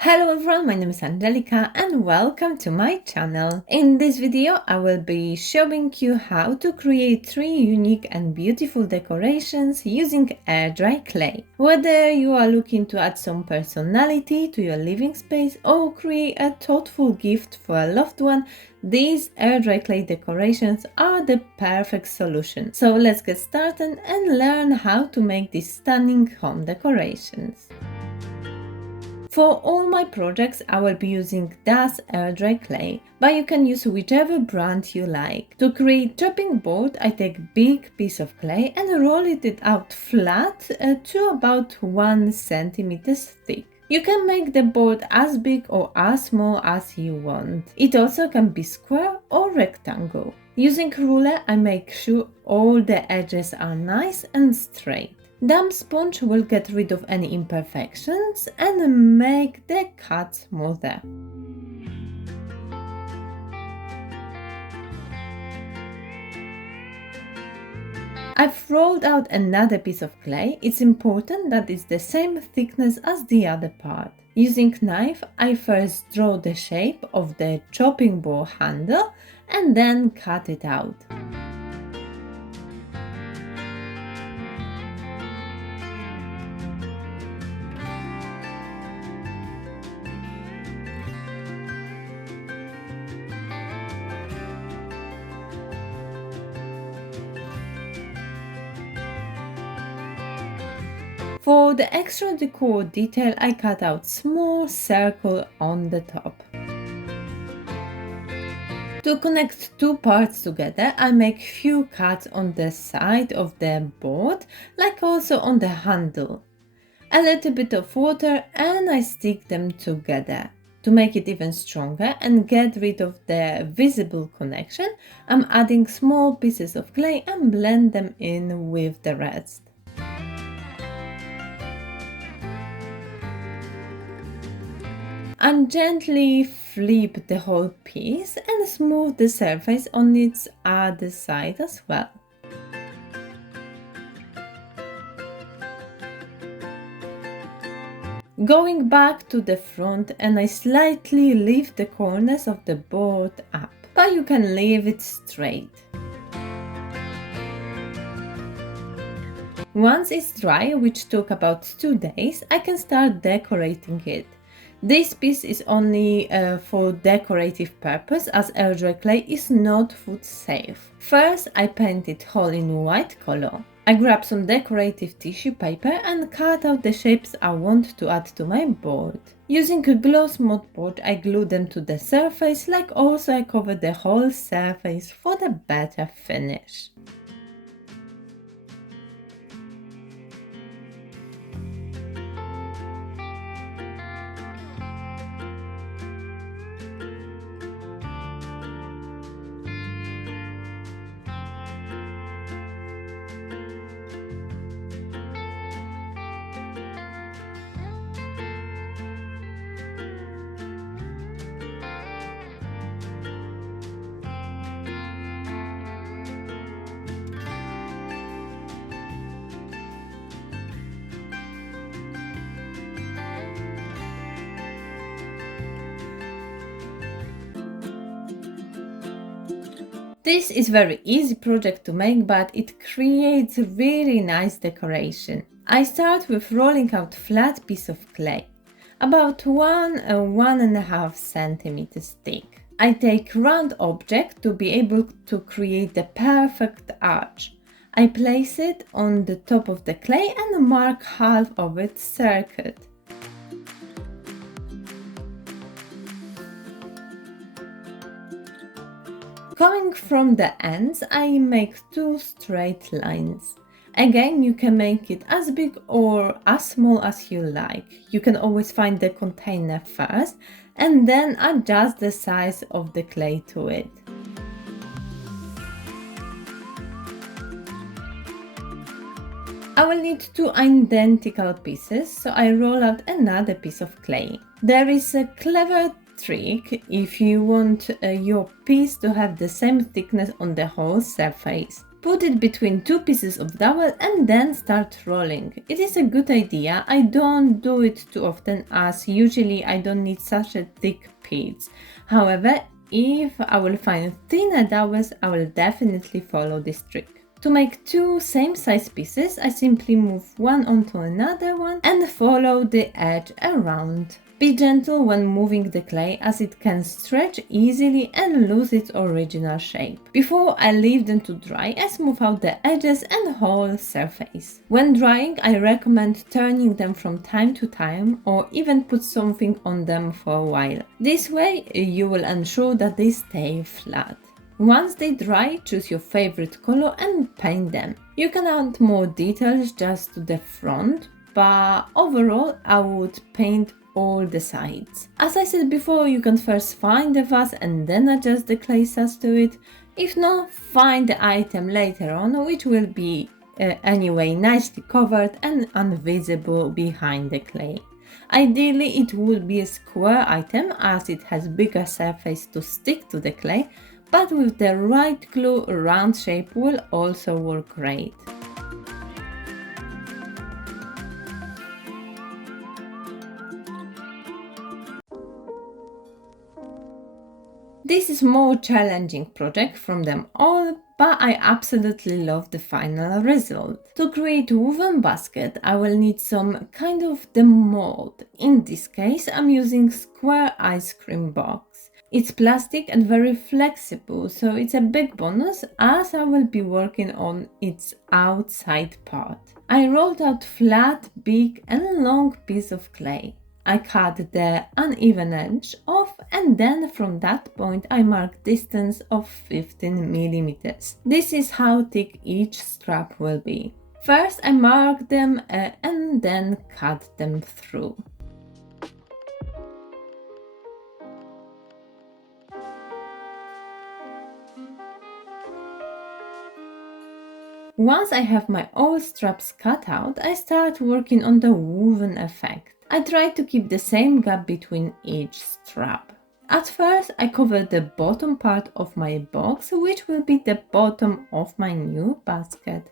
Hello everyone, my name is Angelica and welcome to my channel. In this video I will be showing you how to create 3 unique and beautiful decorations using air dry clay. Whether you are looking to add some personality to your living space or create a thoughtful gift for a loved one, these air dry clay decorations are the perfect solution. So let's get started and learn how to make these stunning home decorations. For all my projects I will be using Das air dry clay, but you can use whichever brand you like. To create chopping board I take a big piece of clay and roll it out flat to about 1 centimeter thick. You can make the board as big or as small as you want. It also can be square or rectangle. Using ruler I make sure all the edges are nice and straight. Damp sponge will get rid of any imperfections and make the cut smoother. I've rolled out another piece of clay. It's important that it's the same thickness as the other part. Using knife, I first draw the shape of the chopping board handle and then cut it out. For the extra decor detail, I cut out small circle on the top. To connect two parts together, I make few cuts on the side of the board, like also on the handle. A little bit of water and I stick them together. To make it even stronger and get rid of the visible connection, I'm adding small pieces of clay and blend them in with the rest. And gently flip the whole piece and smooth the surface on its other side as well. Going back to the front and I slightly lift the corners of the board up, but you can leave it straight. Once it's dry, which took about 2 days, I can start decorating it. This piece is only for decorative purpose as air dry clay is not food safe. First I paint it whole in white color. I grab some decorative tissue paper and cut out the shapes I want to add to my board. Using a gloss mod board I glue them to the surface, like also I cover the whole surface for the better finish. This is very easy project to make, but it creates really nice decoration. I start with rolling out flat piece of clay, about 1.5 centimeters thick. I take round object to be able to create the perfect arch. I place it on the top of the clay and mark half of it circled. Coming from the ends, I make 2 straight lines. Again, you can make it as big or as small as you like. You can always find the container first and then adjust the size of the clay to it. I will need 2 identical pieces, so I roll out another piece of clay. There is a clever trick if you want your piece to have the same thickness on the whole surface. Put it between two pieces of dowel and then start rolling. It is a good idea. I don't do it too often as usually I don't need such a thick piece. However, if I will find thinner dowels, I will definitely follow this trick. To make two same size pieces, I simply move one onto another one and follow the edge around. Be gentle when moving the clay as it can stretch easily and lose its original shape. Before I leave them to dry, I smooth out the edges and whole surface. When drying, I recommend turning them from time to time or even put something on them for a while. This way, you will ensure that they stay flat. Once they dry, choose your favorite color and paint them. You can add more details just to the front, but overall I would paint all the sides. As I said before, you can first find the vase and then adjust the clay size to it. If not, find the item later on, which will be anyway nicely covered and invisible behind the clay. Ideally, it would be a square item as it has bigger surface to stick to the clay, but with the right glue, a round shape will also work great. This is more challenging project from them all, but I absolutely love the final result. To create woven basket, I will need some kind of the mold. In this case, I'm using square ice cream box. It's plastic and very flexible, so it's a big bonus as I will be working on its outside part. I rolled out flat, big and long piece of clay. I cut the uneven edge off and then from that point I marked distance of 15 millimeters. This is how thick each strap will be. First I marked them and then cut them through. Once I have my all straps cut out, I start working on the woven effect. I try to keep the same gap between each strap. At first, I cover the bottom part of my box, which will be the bottom of my new basket.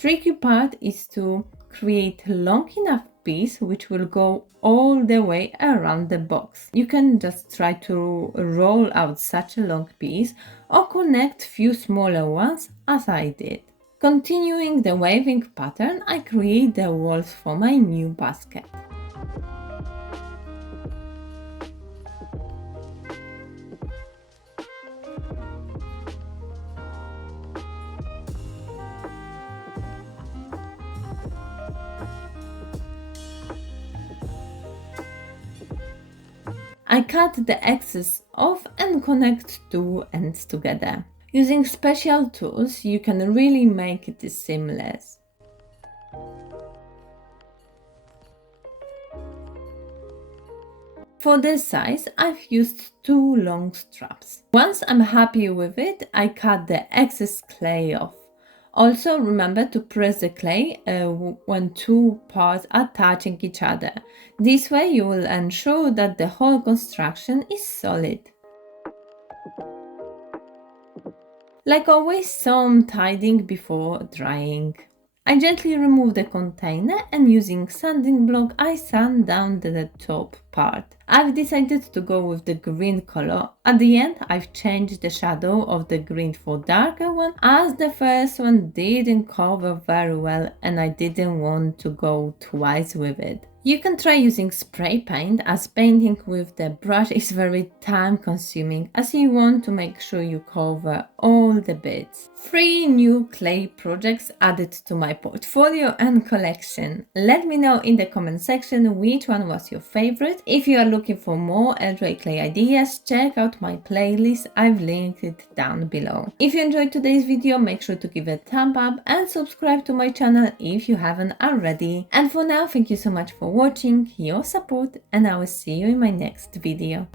Tricky part is to create a long enough piece which will go all the way around the box. You can just try to roll out such a long piece or connect few smaller ones as I did. Continuing the waving pattern, I create the walls for my new basket. I cut the excess off and connect two ends together. Using special tools, you can really make it seamless. For this size, I've used two long straps. Once I'm happy with it, I cut the excess clay off. Also remember to press the clay when two parts are touching each other. This way you will ensure that the whole construction is solid. Like always, some tidying before drying. I gently remove the container and using sanding block I sand down the top part. I've decided to go with the green color. At the end I've changed the shadow of the green for darker one as the first one didn't cover very well and I didn't want to go twice with it. You can try using spray paint as painting with the brush is very time consuming as you want to make sure you cover all the bits. 3 new clay projects added to my portfolio and collection. Let me know in the comment section which one was your favorite. If you are looking for more dry clay ideas, check out my playlist. I've linked it down below. If you enjoyed today's video, make sure to give it a thumb up and subscribe to my channel if you haven't already. And for now, thank you so much for watching, your support, and I will see you in my next video.